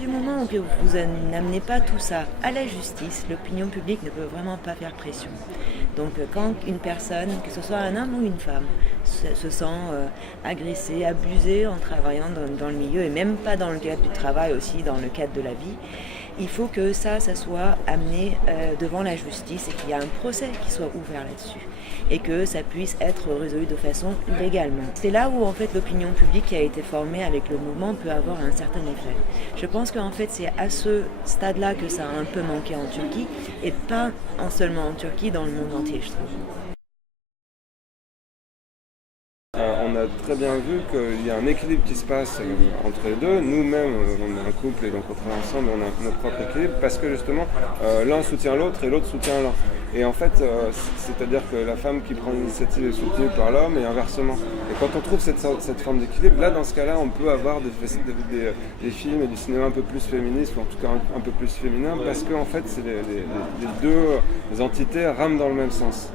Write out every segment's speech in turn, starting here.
du moment où vous n'amenez pas tout ça à la justice, l'opinion publique ne peut vraiment pas faire pression. Donc quand une personne, que ce soit un homme ou une femme, se sent agressée, abusée en travaillant dans le milieu, et même pas dans le cadre du travail, aussi dans le cadre de la vie, il faut que ça soit amené devant la justice et qu'il y ait un procès qui soit ouvert là-dessus et que ça puisse être résolu de façon légalement. C'est là où en fait l'opinion publique qui a été formée avec le mouvement peut avoir un certain effet. Je pense qu'en fait c'est à ce stade-là que ça a un peu manqué en Turquie et pas seulement en Turquie, dans le monde entier, je trouve. On a très bien vu qu'il y a un équilibre qui se passe entre les deux. Nous-mêmes, on est un couple et donc on travaille ensemble, on a notre propre équilibre parce que justement l'un soutient l'autre et l'autre soutient l'un. Et en fait, c'est-à-dire que la femme qui prend l'initiative est soutenue par l'homme et inversement. Et quand on trouve cette forme d'équilibre, là dans ce cas-là, on peut avoir des films et du cinéma un peu plus féministes ou en tout cas un peu plus féminin parce que en fait, c'est les deux entités rament dans le même sens.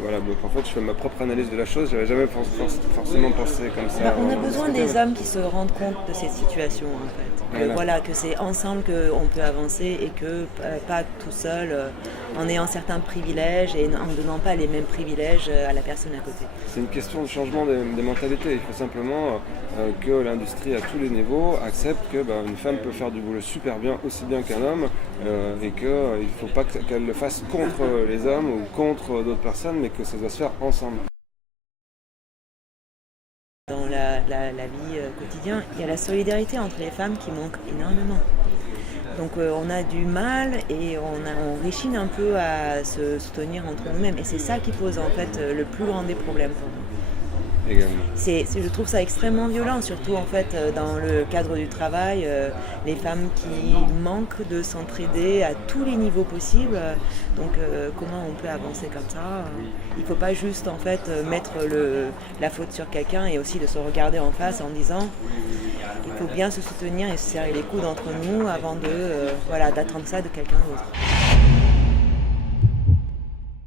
Voilà, donc en fait je fais ma propre analyse de la chose, j'avais jamais forcément pensé comme ça. On a besoin des hommes qui se rendent compte de cette situation en fait. Voilà, que c'est ensemble qu'on peut avancer et que pas tout seul en ayant certains privilèges et en ne donnant pas les mêmes privilèges à la personne à côté. C'est une question de changement des mentalités, il faut simplement que l'industrie à tous les niveaux accepte que une femme peut faire du boulot super bien, aussi bien qu'un homme et qu'il ne faut pas qu'elle le fasse contre les hommes ou contre d'autres personnes, mais que ça doit se faire ensemble. Dans la vie quotidienne, il y a la solidarité entre les femmes qui manque énormément. Donc on a du mal et on réchigne un peu à se soutenir entre nous-mêmes. Et c'est ça qui pose en fait le plus grand des problèmes pour nous. Également. Je trouve ça extrêmement violent, surtout en fait dans le cadre du travail, les femmes qui manquent de s'entraider à tous les niveaux possibles. Donc comment on peut avancer comme ça? Il ne faut pas juste en fait mettre la faute sur quelqu'un et aussi de se regarder en face en disant il faut bien se soutenir et se serrer les coudes entre nous avant d'attendre ça de quelqu'un d'autre.